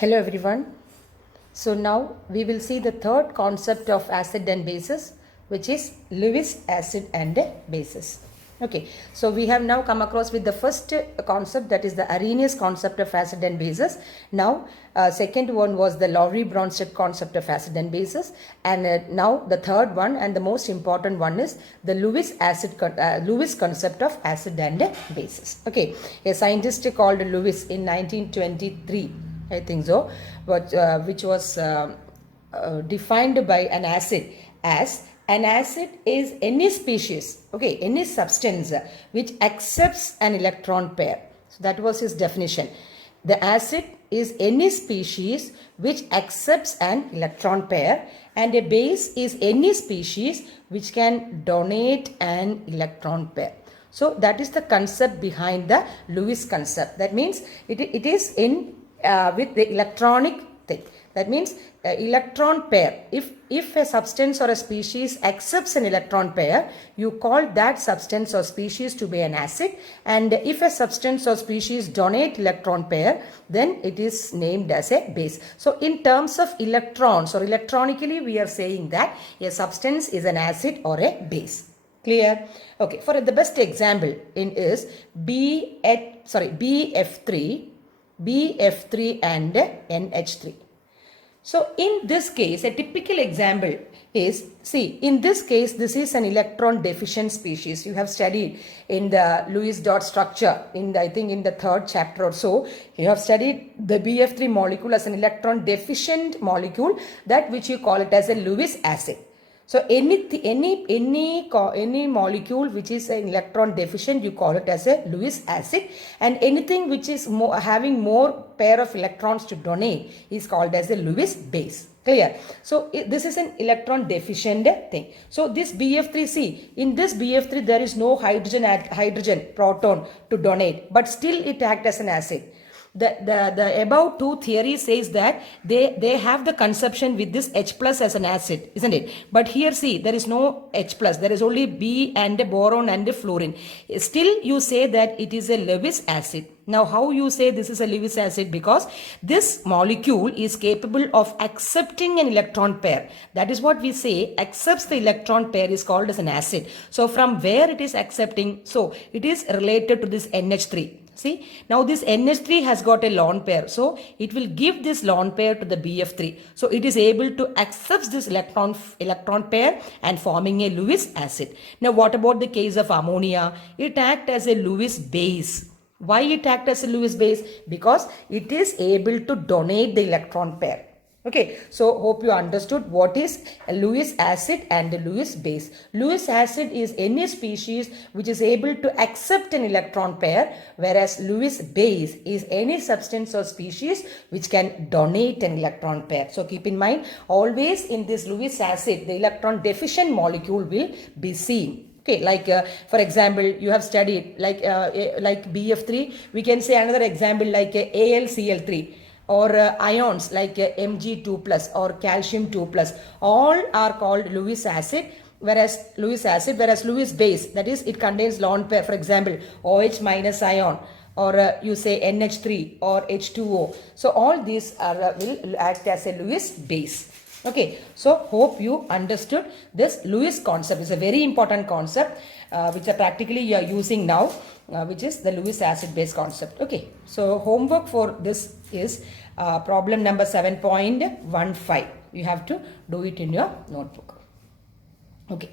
Hello everyone. So now we will see the third concept of acid and bases, which is Lewis acid and bases. Okay, so we have now come across with the first concept, that is the Arrhenius concept of acid and bases. Now second one was the Lowry-Bronsted concept of acid and bases, and now the third one and the most important one is the Lewis concept of acid and bases. Okay, a scientist called Lewis in 1923, I think so, but which was defined by an acid as an acid is any species, okay, any substance which accepts an electron pair. So that was his definition. The acid is any species which accepts an electron pair, and a base is any species which can donate an electron pair. So that is the concept behind the Lewis concept. That means it is in with the electronic thing. That means electron pair. If a substance or a species accepts an electron pair, you call that substance or species to be an acid. And if a substance or species donate electron pair, then it is named as a base. So in terms of electrons or electronically, we are saying that a substance is an acid or a base. Clear? Okay. For the best example in is BF3 and NH3. So in this case, a typical example is, see, in this case, this is an electron deficient species. You have studied in the Lewis dot structure I think in the third chapter or so. You have studied the BF3 molecule as an electron deficient molecule, that which you call it as a Lewis acid. So any molecule which is an electron deficient, you call it as a Lewis acid, and anything which is having more pair of electrons to donate is called as a Lewis base. Clear? So this is an electron deficient thing. So this BF3C, in this BF3 there is no hydrogen proton to donate, but still it acts as an acid. The above two theory says that they have the conception with this H plus as an acid, isn't it? But here see, there is no H plus, there is only B and a boron and a fluorine. Still you say that it is a Lewis acid. Now how you say this is a Lewis acid? Because this molecule is capable of accepting an electron pair. That is what we say, accepts the electron pair is called as an acid. So from where it is accepting, so it is related to this NH3. See, now this NH3 has got a lone pair. So it will give this lone pair to the BF3. So it is able to accept this electron pair and forming a Lewis acid. Now what about the case of ammonia? It acts as a Lewis base. Why it acts as a Lewis base? Because it is able to donate the electron pair. Okay, so hope you understood what is a Lewis acid and a Lewis base. Lewis acid is any species which is able to accept an electron pair, whereas Lewis base is any substance or species which can donate an electron pair. So keep in mind, always in this Lewis acid, the electron deficient molecule will be seen. Okay, like for example, you have studied like BF3. We can say another example like AlCl3. Or ions like Mg2 plus or calcium 2 plus, all are called Lewis acid, whereas Lewis base, that is it contains lone pair, for example OH minus ion, or you say NH3 or H2O. So all these will act as a Lewis base. Okay, so hope you understood this Lewis concept. Is a very important concept which practically you are using now, which is the Lewis acid base concept. Okay, so homework for this is problem number 7.15. You have to do it in your notebook. Okay,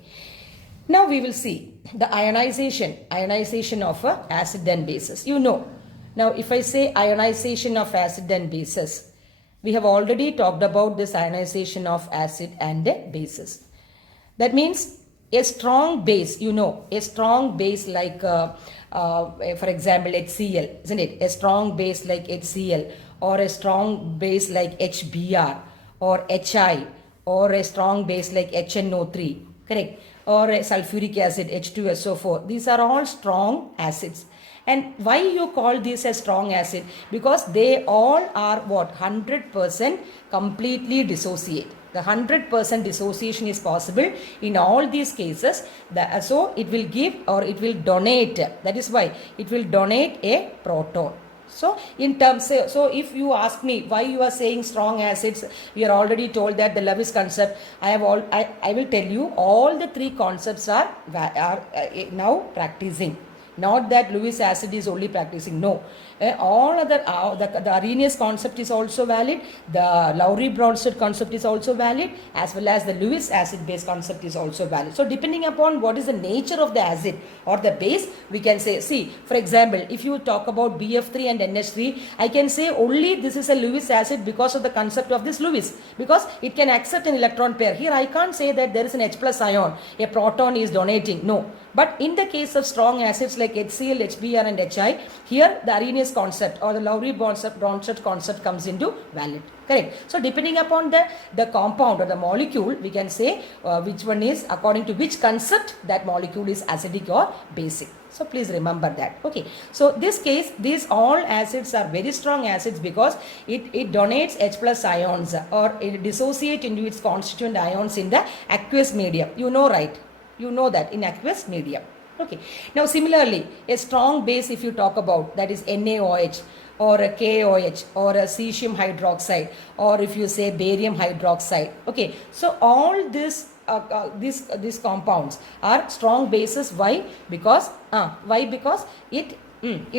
now we will see the ionization of acid and bases. You know, now if I say ionization of acid and bases, we have already talked about this ionization of acid and bases. That means a strong base, you know, a strong base like for example HCl, isn't it? A strong base like HCl, or a strong base like HBr or HI, or a strong base like HNO3, correct? Or a sulfuric acid H2SO4. These are all strong acids. And why you call this a strong acid? Because they all are what? 100% completely dissociate. The 100% dissociation is possible in all these cases. So it will give or it will donate. That is why it will donate a proton. So in terms, so if you ask me why you are saying strong acids, we are already told that the Lewis concept. I will tell you all the three concepts are now practicing. Not that Lewis acid is only practicing. No, all other the Arrhenius concept is also valid. The Lowry-Bronsted concept is also valid, as well as the Lewis acid base concept is also valid. So depending upon what is the nature of the acid or the base, we can say. See, for example, if you talk about BF3 and NH3, I can say only this is a Lewis acid because of the concept of this Lewis, because it can accept an electron pair. Here I can't say that there is an H plus ion, a proton is donating. No. But in the case of strong acids like HCl, HBr and HI, here the Arrhenius concept or the Lowry-Bronsted concept comes into valid. Correct. So depending upon the compound or the molecule, we can say which one is, according to which concept that molecule is acidic or basic. So please remember that. Okay. So this case, these all acids are very strong acids because it donates H plus ions or it dissociates into its constituent ions in the aqueous medium. You know, right? You know that in aqueous medium. Okay. Now similarly, a strong base, if you talk about, that is NaOH or a KOH or a cesium hydroxide, or if you say barium hydroxide. Okay. So all these compounds are strong bases. Why? Because it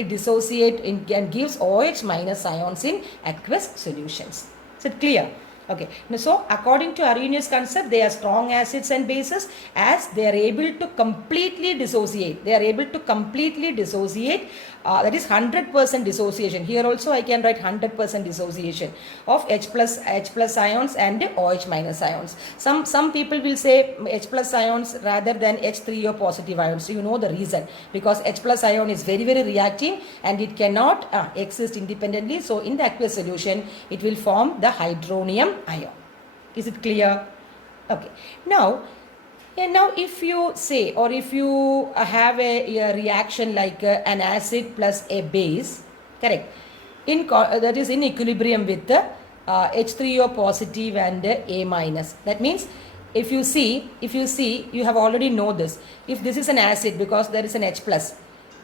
dissociates and gives OH minus ions in aqueous solutions. Is it clear? Okay. So according to Arrhenius concept, they are strong acids and bases as they are able to completely dissociate. They are able to completely dissociate. That is 100% dissociation. Here also I can write 100% dissociation of H plus ions and OH minus ions. Some people will say H plus ions rather than H3O positive ions. So you know the reason, because H plus ion is very reactive and it cannot exist independently. So in the aqueous solution, it will form the hydronium ion. Is it clear? Okay. Now if you say, or if you have a reaction like an acid plus a base, correct, that is in equilibrium with the H3O positive and A minus. That means if you see, you have already know this. If this is an acid, because there is an H plus.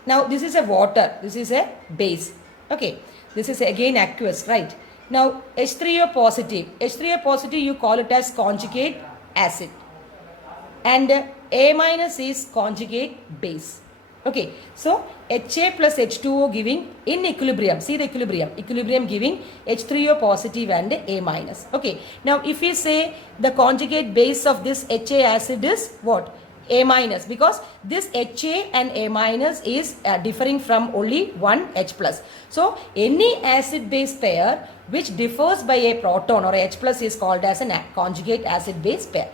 Now this is a water, this is a base. Okay, this is again aqueous, right? Now H3O positive you call it as conjugate acid, and A minus is conjugate base. Okay, so HA plus H2O giving in equilibrium, see the equilibrium giving H3O positive and A minus. Okay, now if we say the conjugate base of this HA acid is what? A minus, because this HA and A minus is differing from only one H plus. So any acid base pair which differs by a proton or H plus is called as a conjugate acid base pair.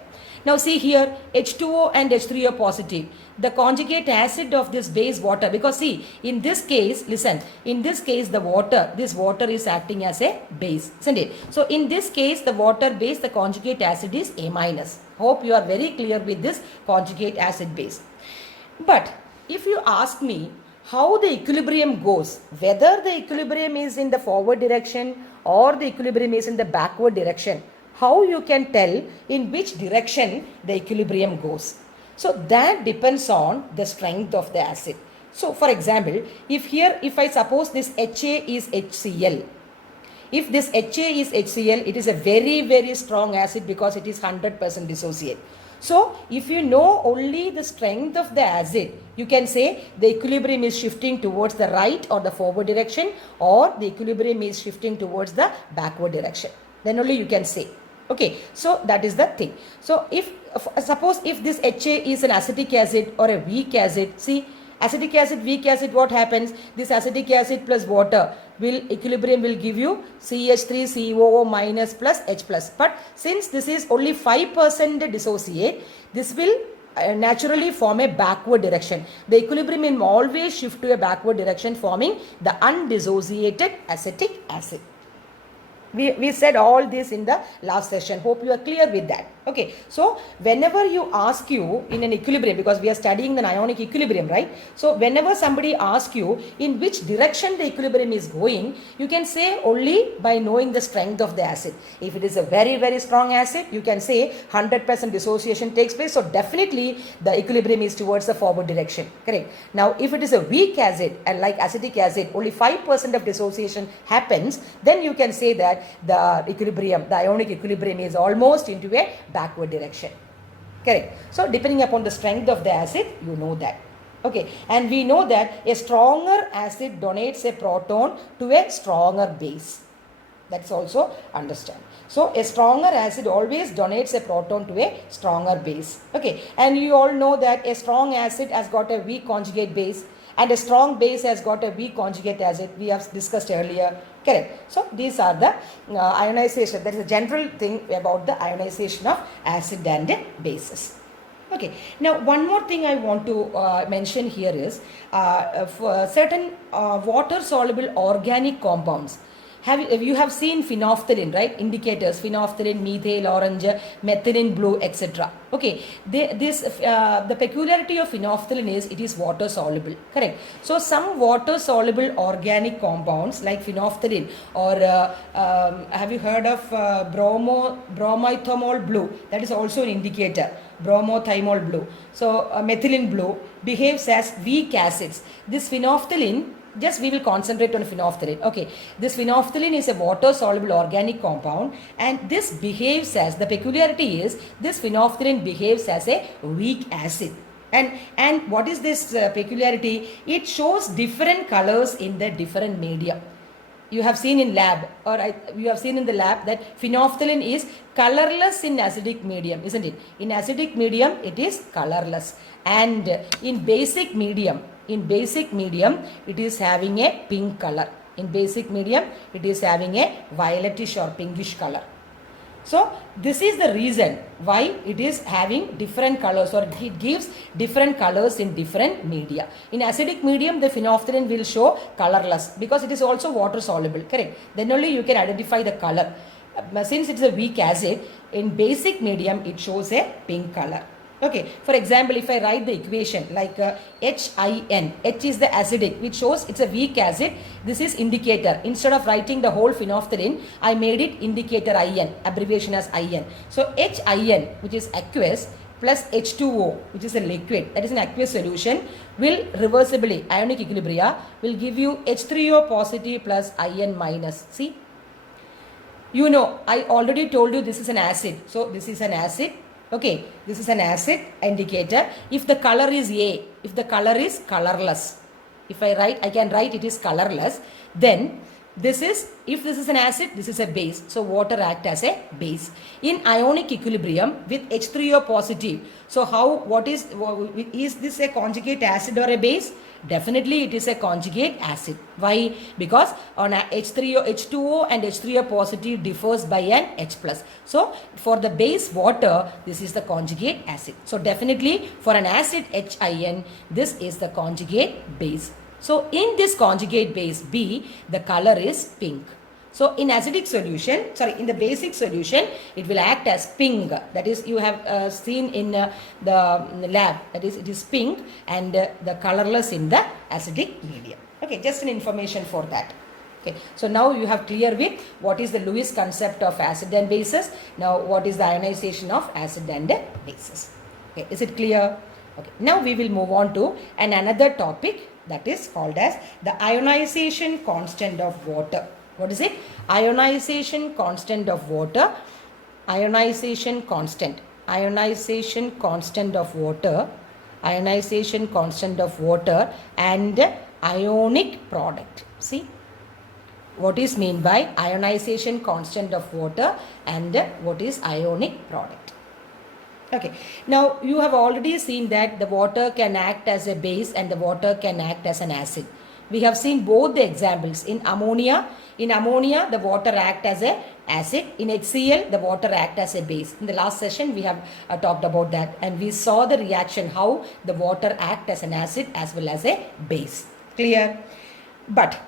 Now see here, H2O and H3O positive, the conjugate acid of this base water, because see in this case, listen, in this case this water is acting as a base, isn't it? So in this case the water base, the conjugate acid is A minus. Hope you are very clear with this conjugate acid base. But if you ask me how the equilibrium goes, whether the equilibrium is in the forward direction or the equilibrium is in the backward direction, how you can tell in which direction the equilibrium goes? So that depends on the strength of the acid. So for example, if I suppose this HA is HCl, if this HA is HCl, it is a very strong acid because it is 100% dissociate. So if you know only the strength of the acid, you can say the equilibrium is shifting towards the right or the forward direction, or the equilibrium is shifting towards the backward direction. Then only you can say. Okay, so that is the thing. So suppose if this HA is an acetic acid or a weak acid, see acetic acid, weak acid, what happens? This acetic acid plus water equilibrium will give you CH3COO minus plus H plus. But since this is only 5% dissociate, this will naturally form a backward direction. The equilibrium will always shift to a backward direction, forming the undissociated acetic acid. We said all this in the last session. Hope you are clear with that. Okay, so whenever you ask you in an equilibrium, because we are studying the ionic equilibrium, right? So whenever somebody asks you in which direction the equilibrium is going, you can say only by knowing the strength of the acid. If it is a very, very strong acid, you can say 100% dissociation takes place. So definitely the equilibrium is towards the forward direction. Correct. Now, if it is a weak acid, and like acetic acid, only 5% of dissociation happens, then you can say that the equilibrium, the ionic equilibrium is almost into a backward direction. Correct. So depending upon the strength of the acid, you know that. Okay, and we know that a stronger acid donates a proton to a stronger base. That's also understand. So a stronger acid always donates a proton to a stronger base. Okay, and you all know that a strong acid has got a weak conjugate base, and a strong base has got a weak conjugate acid. We have discussed earlier. Correct. So these are the ionization. That is a general thing about the ionization of acid and bases. Okay. Now one more thing I want to mention here is for certain water soluble organic compounds. You have seen phenolphthalein, right? Indicators: phenolphthalein, methyl orange, methylene blue, etc. Okay, the peculiarity of phenolphthalein is it is water soluble. Correct. So some water soluble organic compounds like phenolphthalein, or have you heard of bromethymol blue? That is also an indicator. Bromethymol blue. So methylene blue behaves as weak acids. This phenolphthalein, just we will concentrate on phenolphthalein. Okay, this phenolphthalein is a water soluble organic compound, and this behaves as, the peculiarity is this phenolphthalein behaves as a weak acid. And what is this peculiarity? It shows different colors in the different media. You have seen in lab, or you have seen in the lab, that phenolphthalein is colorless in acidic medium, isn't it? In acidic medium it is colorless, and in basic medium, it is having a pink color. In basic medium, it is having a violetish or pinkish color. So this is the reason why it is having different colors, or it gives different colors in different media. In acidic medium, the phenolphthalein will show colorless because it is also water soluble. Correct. Then only you can identify the color. Since it is a weak acid, in basic medium it shows a pink color. Okay, for example, if I write the equation like HIN, H is the acidic, which shows it's a weak acid. This is indicator. Instead of writing the whole phenolphthalein, I made it indicator IN, abbreviation as IN. So HIN, which is aqueous, plus H2O, which is a liquid, that is an aqueous solution, will reversibly, ionic equilibria, will give you H3O positive plus IN minus. See? You know, I already told you this is an acid. So this is an acid. Okay, this is an acid indicator. If the color is A, if the color is colorless, if I can write it is colorless, then this is, if this is an acid, this is a base. So water act as a base. In ionic equilibrium with H3O positive. So what is this a conjugate acid or a base? Definitely it is a conjugate acid. Why? Because on H2O and H3O positive differs by an H plus. So for the base water, this is the conjugate acid. So definitely for an acid HIN, this is the conjugate base. So in this conjugate base B, the color is pink. So in acidic solution, in the basic solution, it will act as pink. That is, you have seen in the lab. That is, it is pink, and the colorless in the acidic medium. Okay, just an information for that. Okay, so now you have clear with what is the Lewis concept of acid and bases. Now what is the ionization of acid and bases. Okay, is it clear? Okay, now we will move on to another topic, that is called as the ionization constant of water. What is it? Ionization constant of water. Ionization constant. Ionization constant of water. Ionization constant of water and ionic product. See? What is meant by ionization constant of water and what is ionic product? Okay. Now you have already seen that the water can act as a base and the water can act as an acid. We have seen both the examples. In ammonia, the water act as a acid. In HCl, the water act as a base. In the last session, we have talked about that, and we saw the reaction, how the water act as an acid as well as a base. Clear? But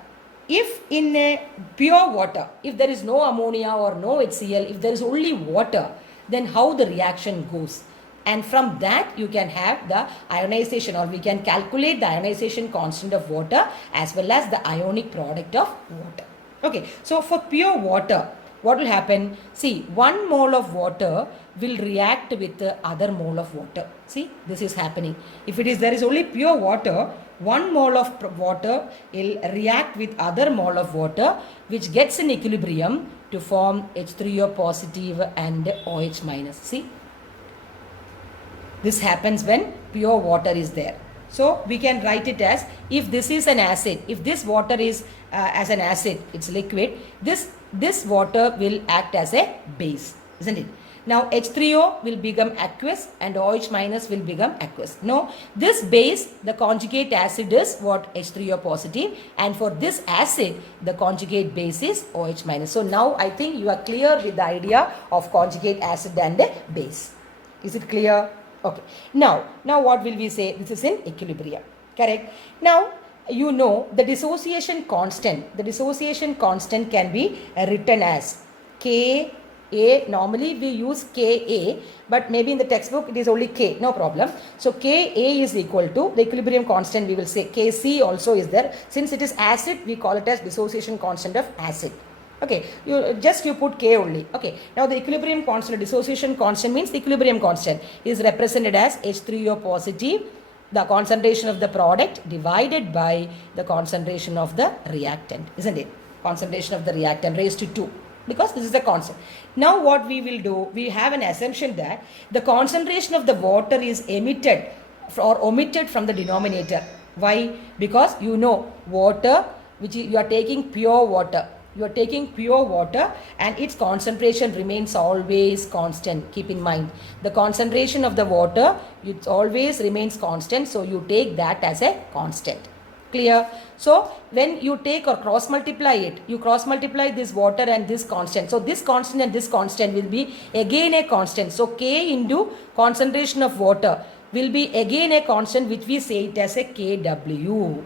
if in a pure water, if there is no ammonia or no HCl, if there is only water, then how the reaction goes? And from that you can have the ionization, or we can calculate the ionization constant of water as well as the ionic product of water. Okay, so for pure water, what will happen? See, 1 mole of water will react with the other mole of water. See, this is happening. If there is only pure water, 1 mole of water will react with other mole of water, which gets in equilibrium to form H3O positive and OH minus. See, this happens when pure water is there. So we can write it as, if this is an acid, if this water is as an acid, it's liquid, this water will act as a base, isn't it? Now H3O will become aqueous and OH minus will become aqueous. No, this base, the conjugate acid is what? H3O positive, and for this acid, the conjugate base is OH minus. So now I think you are clear with the idea of conjugate acid and a base. Is it clear? Okay. Now what will we say? This is in equilibrium. Correct. Now you know the dissociation constant. The dissociation constant can be written as Ka. Normally we use Ka, but maybe in the textbook it is only K. No problem. So Ka is equal to the equilibrium constant. We will say Kc also is there. Since it is acid, we call it as dissociation constant of acid. Okay, you put K only. Okay, now the equilibrium constant, dissociation constant means the equilibrium constant is represented as H3O positive, the concentration of the product divided by the concentration of the reactant, isn't it? Concentration of the reactant raised to 2, because this is the constant. Now what we will do, we have an assumption that the concentration of the water is emitted or omitted from the denominator. Why? Because you know water, which you are taking pure water. You are taking pure water and its concentration remains always constant. Keep in mind, the concentration of the water, it always remains constant. So you take that as a constant. Clear? So when you take or cross multiply it, you cross multiply this water and this constant. So this constant and this constant will be again a constant. So K into concentration of water will be again a constant, which we say it as a Kw.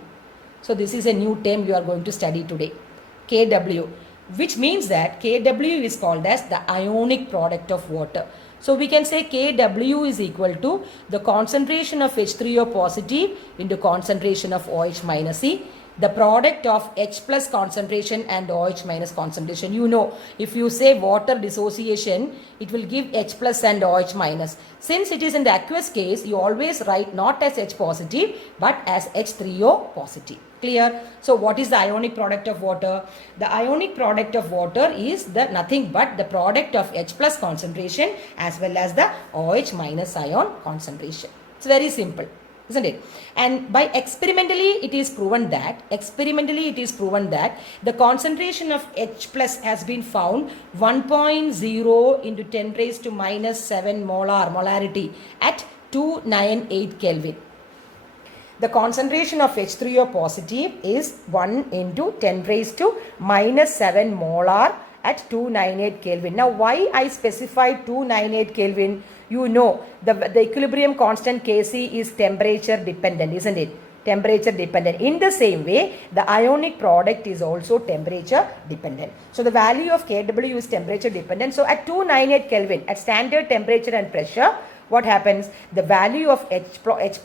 So this is a new term you are going to study today. Kw, which means that Kw is called as the ionic product of water. So we can say Kw is equal to the concentration of H3O positive into concentration of OH minus. See, the product of H plus concentration and OH minus concentration. You know, if you say water dissociation, it will give H plus and OH minus. Since it is in the aqueous case, you always write not as H positive but as H3O positive. Clear? So what is the ionic product of water? The ionic product of water is the nothing but the product of H plus concentration as well as the OH minus ion concentration. It's very simple, isn't it? And by experimentally it is proven that the concentration of H plus has been found 1.0 into 10 raised to minus 7 molarity at 298 Kelvin. The concentration of H3O positive is 1 into 10 raised to minus 7 molar at 298 Kelvin. Now why I specified 298 Kelvin? You know the equilibrium constant Kc is temperature dependent, isn't it? Temperature dependent. In the same way, the ionic product is also temperature dependent. So the value of Kw is temperature dependent. So at 298 Kelvin, at standard temperature and pressure, what happens? The value of H3O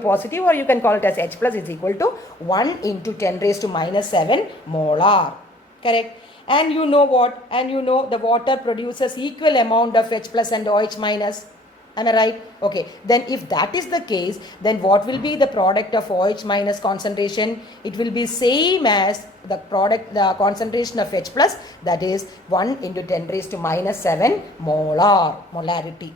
positive, or you can call it as H plus, is equal to 1 into 10 raised to minus 7 molar. Correct? And you know what? And you know the water produces equal amount of H plus and OH minus. Am I right? Okay. Then if that is the case, then what will be the product of OH minus concentration? It will be same as the concentration of H plus, that is 1 into 10 raised to minus 7 molarity.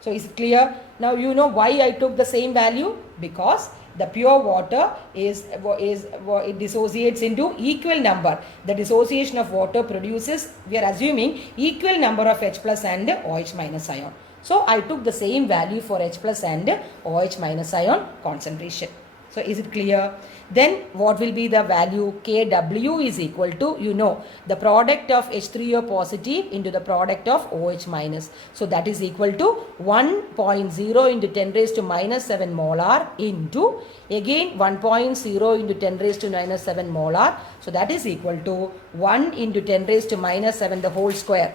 So is it clear? Now you know why I took the same value, because the pure water it dissociates into equal number. The dissociation of water produces, we are assuming, equal number of H plus and OH minus ion. So I took the same value for H plus and OH minus ion concentration. So So is it clear? Then what will be the value? Kw is equal to, you know, the product of H3O positive into the product of OH minus. So that is equal to 1.0 into 10 raised to minus 7 molar into again 1.0 into 10 raised to minus 7 molar. So that is equal to 1 into 10 raised to minus 7 the whole square.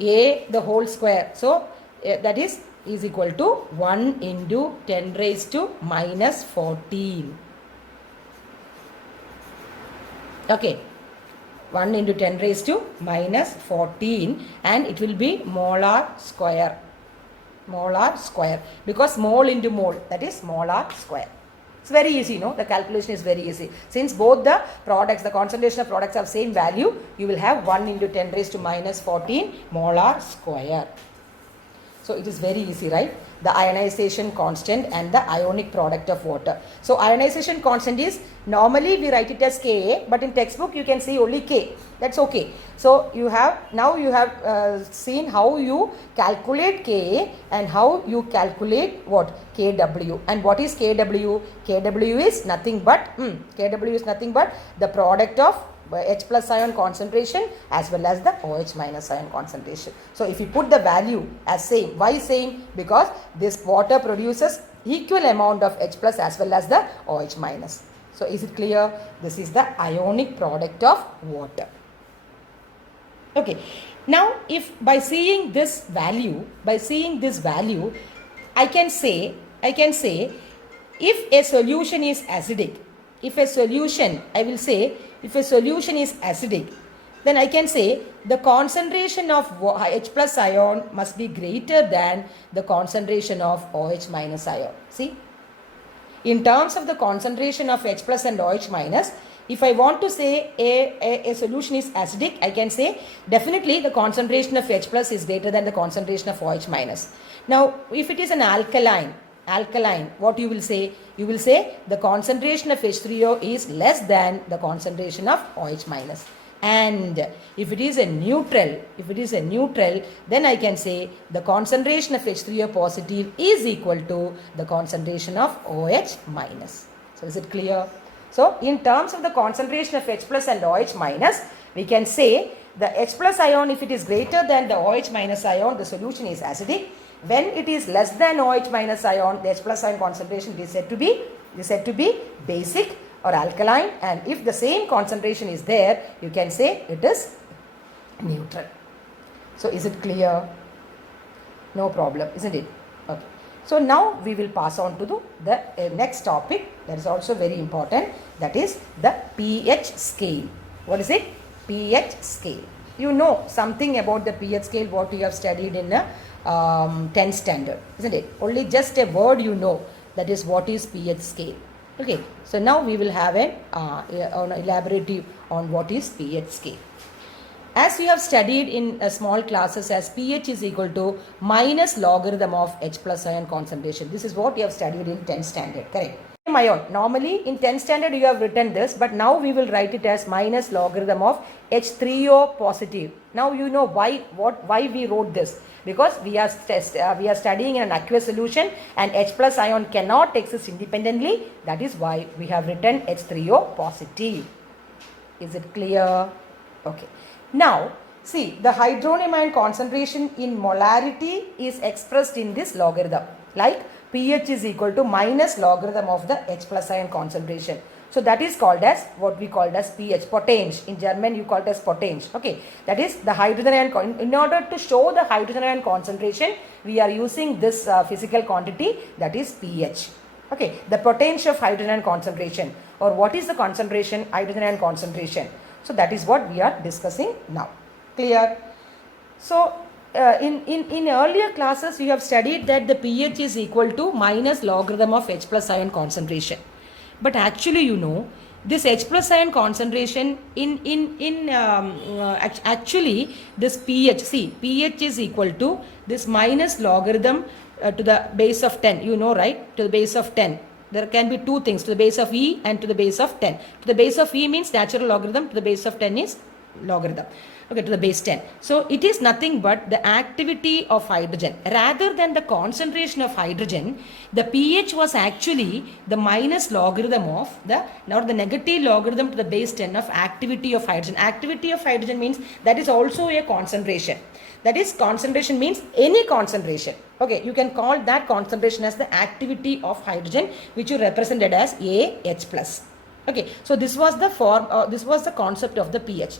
A the whole square. So that is equal to 1 into 10 raised to minus 14. Okay, 1 into 10 raised to minus 14 and it will be molar square. Molar square because mole into mole, that is molar square. It's very easy, no? The calculation is very easy. Since both the products, the concentration of products have same value, you will have 1 into 10 raised to minus 14 molar square. So it is very easy, right? The ionization constant and the ionic product of water. So ionization constant is, normally we write it as Ka, but in textbook you can see only K. That's okay. So you have, now you have seen how you calculate Ka and how you calculate what? Kw. And what is Kw? Kw is nothing but, Kw is nothing but the product of H plus ion concentration as well as the OH minus ion concentration. So if you put the value as same, why same? Because this water produces equal amount of H plus as well as the OH minus. So is it clear? This is the ionic product of water. Okay. Now if by seeing this value, I can say if a solution is acidic, if a solution is acidic, then I can say the concentration of H plus ion must be greater than the concentration of OH minus ion. See, in terms of the concentration of H plus and OH minus, if I want to say a solution is acidic, I can say definitely the concentration of H plus is greater than the concentration of OH minus. Now, if it is an alkaline, what you will say? You will say the concentration of H3O is less than the concentration of OH minus. And if it is a neutral, then I can say the concentration of H3O positive is equal to the concentration of OH minus. So is it clear? So in terms of the concentration of H plus and OH minus, we can say the H plus ion, if it is greater than the OH minus ion, the solution is acidic. When it is less than OH minus ion, the H plus ion concentration is said to be basic or alkaline, and if the same concentration is there, you can say it is neutral. So is it clear? No problem, isn't it? Okay. So now we will pass on to the next topic that is also very important, that is the pH scale. What is it? pH scale. You know something about the pH scale, what you have studied in a 10th standard, isn't it? Only just a word you know, that is what is pH scale. Okay, so now we will have an elaborative on what is pH scale. As you have studied in small classes, as pH is equal to minus logarithm of H plus ion concentration. This is what you have studied in 10th standard, correct? Ion. Normally in 10th standard you have written this, but now we will write it as minus logarithm of H3O positive. Now you know why we wrote this, because we are studying in an aqueous solution and H plus ion cannot exist independently. That is why we have written H3O positive. Is it clear? Okay. Now see, the hydronium ion concentration in molarity is expressed in this logarithm, like pH is equal to minus logarithm of the H plus ion concentration. So that is called as what we called as pH, potential. In German you call it as potential. Okay, that is the hydrogen ion. In order to show the hydrogen ion concentration, we are using this physical quantity, that is pH. Okay, the potential of hydrogen ion concentration, or what is the concentration, hydrogen ion concentration. So that is what we are discussing now. Clear? So in earlier classes you have studied that the pH is equal to minus logarithm of H plus ion concentration. But actually, you know, this H plus ion concentration actually this pH, see, pH is equal to this minus logarithm to the base of 10, you know, right, to the base of 10. There can be two things, to the base of E and to the base of 10. To the base of E means natural logarithm, to the base of 10 is logarithm, okay, to the base 10. So it is nothing but the activity of hydrogen. Rather than the concentration of hydrogen, the pH was actually the minus logarithm of the, now the negative logarithm to the base 10 of activity of hydrogen. Activity of hydrogen means that is also a concentration. That is, concentration means any concentration. Okay, you can call that concentration as the activity of hydrogen, which you represented as AH plus. Okay, so this was the form, this was the concept of the pH.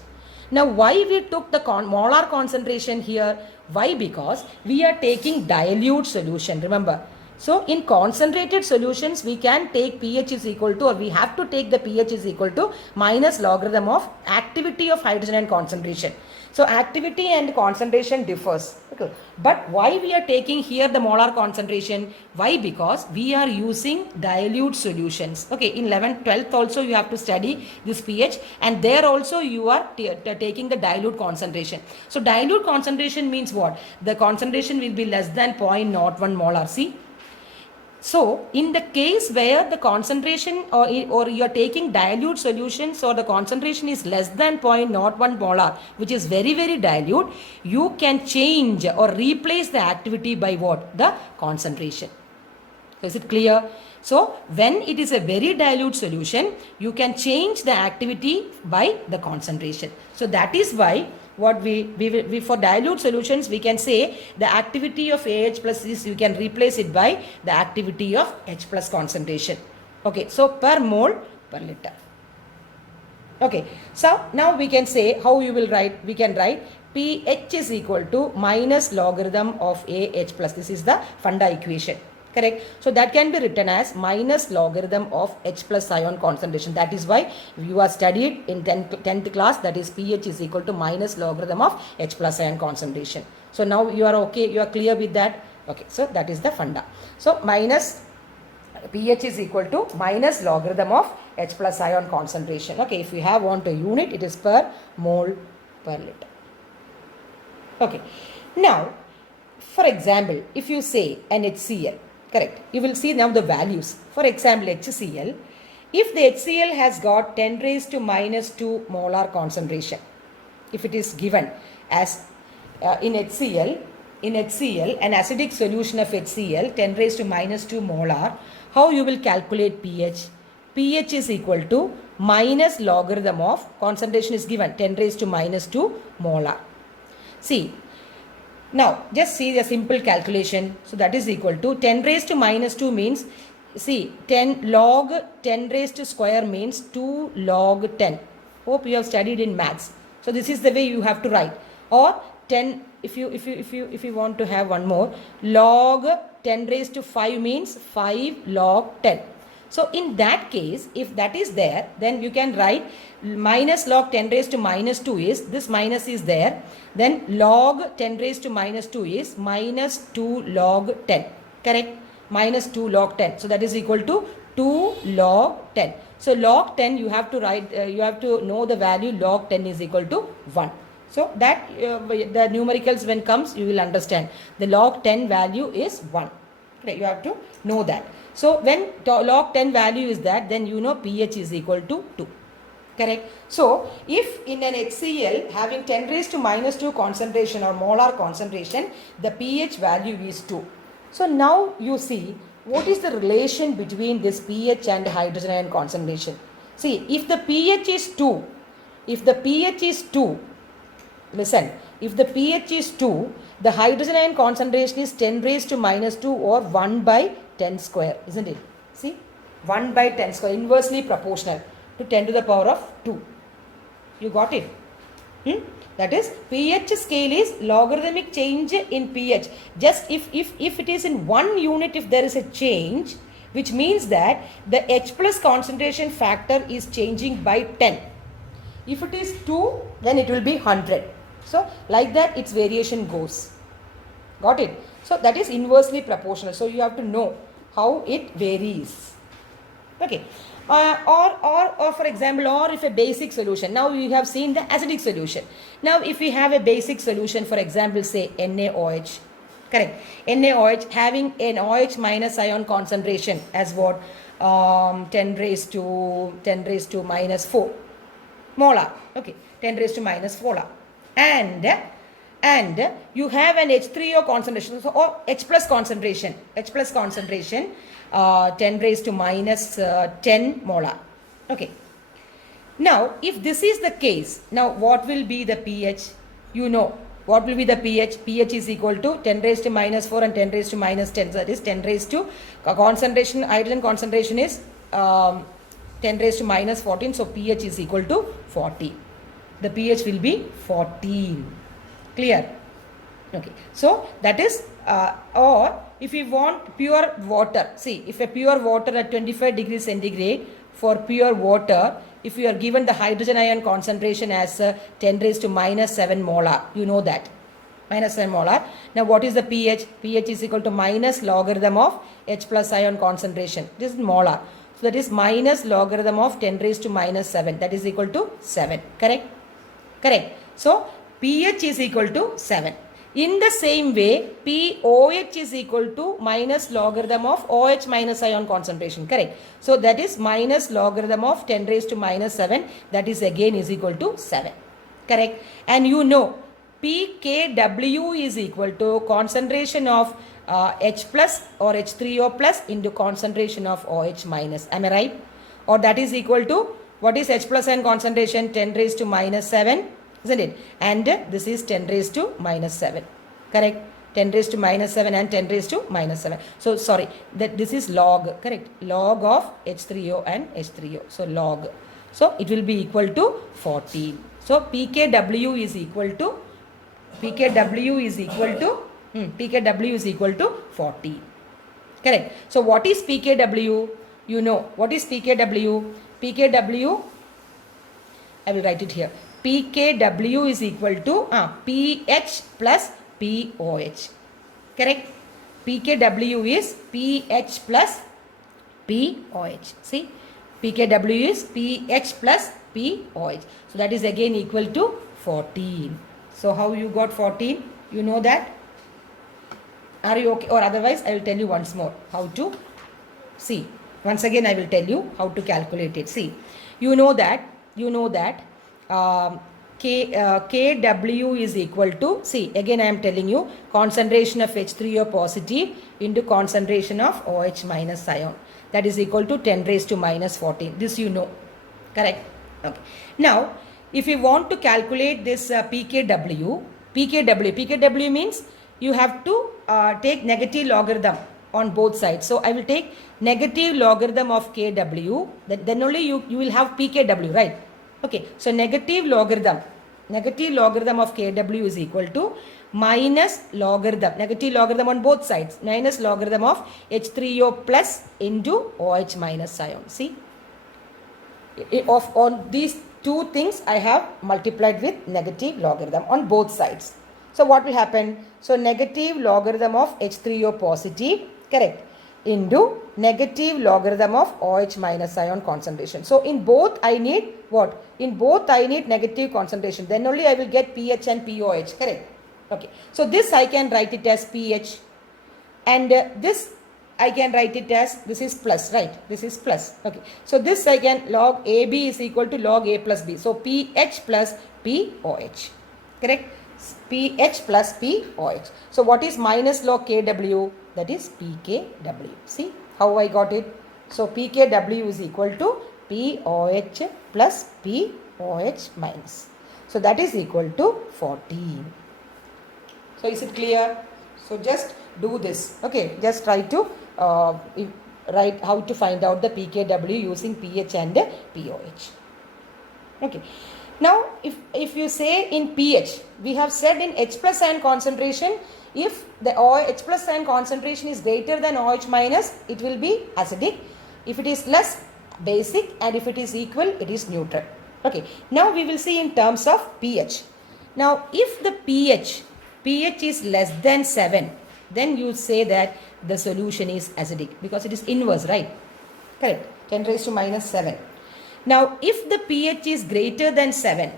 Now, why we took the molar concentration here? Why? Because we are taking dilute solution. Remember, so in concentrated solutions, we can take pH is equal to, or we have to take the pH is equal to minus logarithm of activity of hydrogen and concentration. So activity and concentration differs. Okay. But why we are taking here the molar concentration? Why? Because we are using dilute solutions. Okay, in 11th, 12th also you have to study this pH, and there also you are taking the dilute concentration. So dilute concentration means what? The concentration will be less than 0.01 molar. See? So, in the case where the concentration or you are taking dilute solutions, or the concentration is less than 0.01 molar, which is very, very dilute, you can change or replace the activity by what? The concentration. So, is it clear? So, when it is a very dilute solution, you can change the activity by the concentration. So, that is why what we for dilute solutions, we can say the activity of AH plus is, you can replace it by the activity of H plus concentration. Okay, so per mole per liter. Okay, so now we can say how you will write. We can write pH is equal to minus logarithm of AH plus. This is the Funda equation. Correct. So that can be written as minus logarithm of H plus ion concentration. That is why you are studied in 10th class, that is pH is equal to minus logarithm of H plus ion concentration. So now you are okay, you are clear with that. Okay, so that is the Funda. So minus pH is equal to minus logarithm of H plus ion concentration. Okay, if you have want a unit, it is per mole per liter. Okay, now for example, if you say an HCl, correct, you will see now the values. For example, HCl, if the HCl has got 10 raised to minus 2 molar concentration, if it is given as in HCl, an acidic solution of HCl 10 raised to minus 2 molar, how you will calculate pH? pH is equal to minus logarithm of, concentration is given 10 raised to minus 2 molar. See, now just see the simple calculation. So that is equal to 10 raised to minus 2 means, see, 10 log 10 raised to square means 2 log 10. Hope you have studied in maths. So this is the way you have to write. Or 10, if you want to have one more, log 10 raised to 5 means 5 log 10. So in that case, if that is there, then you can write minus log 10 raised to minus 2 is, this minus is there, then log 10 raised to minus 2 is minus 2 log 10, correct? Minus 2 log 10. So that is equal to 2 log 10. So log 10 you have to write, you have to know the value log 10 is equal to 1. So that the numericals when comes, you will understand. The log 10 value is 1. Okay, you have to know that. So when log 10 value is that, then you know pH is equal to 2. Correct. So if in an HCl having 10 raised to minus 2 concentration or molar concentration, the pH value is 2. So now you see what is the relation between this pH and hydrogen ion concentration. See, if the pH is 2, listen, if the pH is 2, the hydrogen ion concentration is 10 raised to minus 2 or 1 by 10 square, isn't it? See, 1 by 10 square, inversely proportional to 10 to the power of 2. You got it? That is, pH scale is logarithmic change in pH. Just if it is in 1 unit, if there is a change, which means that the H plus concentration factor is changing by 10. If it is 2, then it will be 100. So like that its variation goes. Got it? So that is inversely proportional. So you have to know how it varies. Okay. Or for example, or if a basic solution. Now you have seen the acidic solution. Now if we have a basic solution, for example, say NaOH. Correct. NaOH having an OH minus ion concentration as what? 10 raised to minus 4 molar. Okay. 10 raised to minus 4. And you have an H3O concentration, so, or H plus concentration, 10 raised to minus 10 molar. Okay. Now, if this is the case, now what will be the pH? You know, what will be the pH? pH is equal to 10 raised to minus 4 and 10 raised to minus 10. So that is 10 raised to concentration, hydrogen concentration is 10 raised to minus 14. So pH is equal to 40. The pH will be 14. Clear? Okay. So that is, or if you want pure water, see, if a pure water at 25 degrees centigrade, for pure water, if you are given the hydrogen ion concentration as 10 raised to minus 7 molar, you know that, minus 7 molar. Now what is the pH? pH is equal to minus logarithm of H plus ion concentration. This is molar. So that is minus logarithm of 10 raised to minus 7. That is equal to 7. Correct? Correct. So pH is equal to 7. In the same way, pOH is equal to minus logarithm of OH minus ion concentration. Correct. So that is minus logarithm of 10 raised to minus 7. That is again is equal to 7. Correct. And you know pKW is equal to concentration of H plus or H3O plus into concentration of OH minus. Am I right? Or that is equal to, what is H plus ion concentration? 10 raised to minus 7. Isn't it? And this is 10 raised to minus 7. Correct? 10 raised to minus 7 and 10 raised to minus 7. So sorry, that this is log. Correct? Log of H3O and H3O. So log. So it will be equal to 14. So pKW is equal to pKW is equal to 40. Correct? So what is pKW? You know what is pKW? pKW, I will write it here. pKW is equal to pH plus pOH. Correct? pKW is pH plus pOH. See? pKW is pH plus pOH. So that is again equal to 14. So how you got 14? You know that? Are you okay? Or otherwise I will tell you once more how to see. Once again I will tell you how to calculate it. See, you know that KW is equal to, see, again I am telling you, concentration of H3O positive into concentration of OH minus ion. That is equal to 10 raised to minus 14. This you know. Correct? Okay. Now, if you want to calculate this PKW means you have to take negative logarithm on both sides. So I will take negative logarithm of KW, then only you will have PKW, right? Okay, so negative logarithm of KW is equal to minus logarithm, negative logarithm on both sides, minus logarithm of H3O plus into OH minus ion. See, on these two things I have multiplied with negative logarithm on both sides. So what will happen? So negative logarithm of H3O positive, correct, into negative logarithm of OH minus ion concentration. So in both I need what? In both I need negative concentration. Then only I will get pH and pOH. Correct? Okay. So this I can write it as pH. And this I can write it as, this is plus, right? This is plus. Okay. So this I can log AB is equal to log A plus B. So pH plus pOH. Correct? pH plus pOH. So what is minus log KW? That is pKW. See how I got it? So pKW is equal to pOH plus pOH minus. So that is equal to 14. So is it clear? So just do this. Okay, just try to write how to find out the pKW using pH and pOH. Okay. Now if you say in pH, we have said in H plus ion concentration, if the H plus ion concentration is greater than OH minus, it will be acidic. If it is less, basic, and if it is equal, it is neutral. Okay. Now we will see in terms of pH. Now if the pH is less than 7, then you say that the solution is acidic because it is inverse, right? Correct. 10 raised to minus 7. Now if the pH is greater than 7,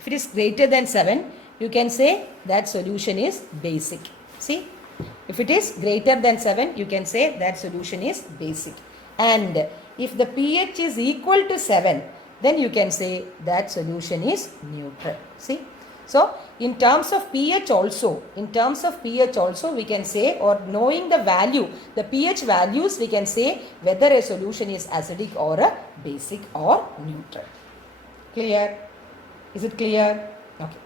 if it is greater than 7, you can say that solution is basic. See, if it is greater than 7, you can say that solution is basic. And if the pH is equal to 7, then you can say that solution is neutral. See? So, in terms of pH also, we can say, or knowing the value, the pH values, we can say whether a solution is acidic or a basic or neutral. Clear? Is it clear? Okay.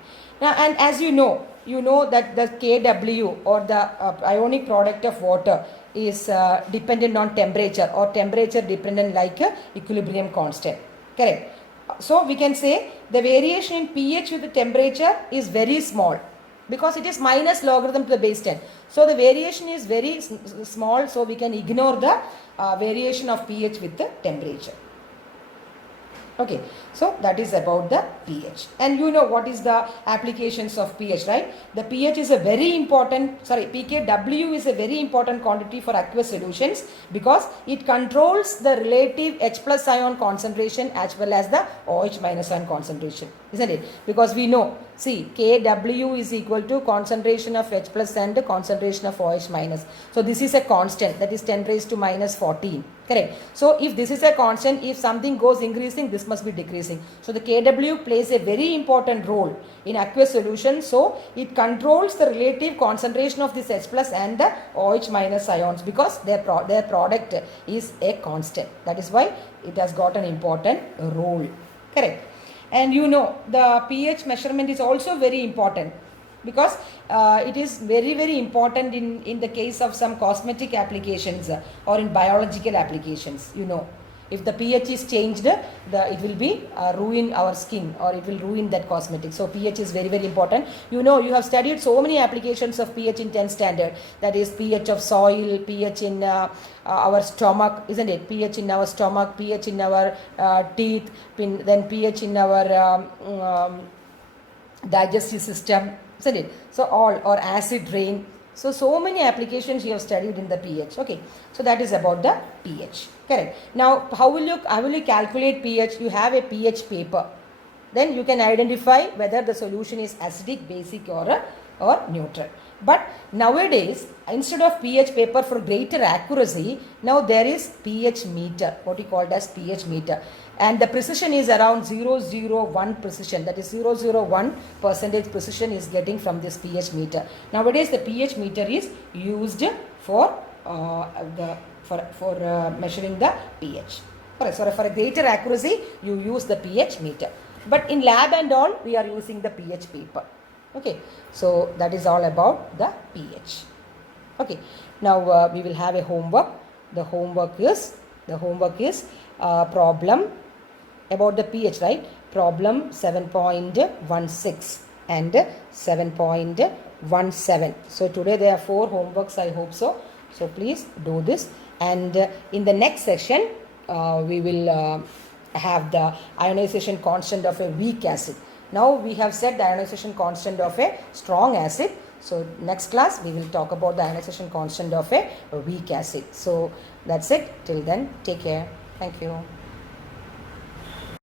Now, and as you know that the Kw or the ionic product of water is dependent on temperature, or temperature dependent like equilibrium constant. Correct? So we can say the variation in pH with the temperature is very small, because it is minus logarithm to the base 10. So the variation is very small, so we can ignore the variation of pH with the temperature. Okay, so that is about the pH. And you know what is the applications of pH, right? The pH is a very important, pKw is a very important quantity for aqueous solutions, because it controls the relative H plus ion concentration as well as the OH minus ion concentration, isn't it? Because we know, see, Kw is equal to concentration of H plus and concentration of OH minus. So this is a constant, that is 10 raised to minus 14. Correct. So if this is a constant, if something goes increasing, this must be decreasing. So the Kw plays a very important role in aqueous solution. So it controls the relative concentration of this H plus and the OH minus ions, because their product is a constant. That is why it has got an important role. Correct. And you know the pH measurement is also very important, because it is very, very important in the case of some cosmetic applications or in biological applications. You know, if the pH is changed, it will be ruin our skin, or it will ruin that cosmetic. So pH is very, very important. You know, you have studied so many applications of pH in 10th standard. That is pH of soil, pH in our stomach, isn't it? pH in our stomach, pH in our teeth, then pH in our digestive system, isn't it? So all, or acid rain. So many applications you have studied in the pH. Okay, so that is about the pH. Correct. Now, how will you calculate pH? You have a pH paper. Then you can identify whether the solution is acidic, basic, or neutral. But nowadays, instead of pH paper, for greater accuracy, now there is pH meter, what we called as pH meter. And the precision is around 001 precision, that is 001% precision is getting from this pH meter. Nowadays the pH meter is used for measuring the pH. So for a greater accuracy you use the pH meter. But in lab and all, we are using the pH paper. Okay, so that is all about the pH. Okay, now we will have a homework. The homework is problem about the pH, right? Problem 7.16 and 7.17. So today there are 4 homeworks, I hope so. So please do this. And in the next session, we will have the ionization constant of a weak acid. Now we have set the ionization constant of a strong acid. So next class we will talk about the ionization constant of a weak acid. So that's it. Till then, take care. Thank you.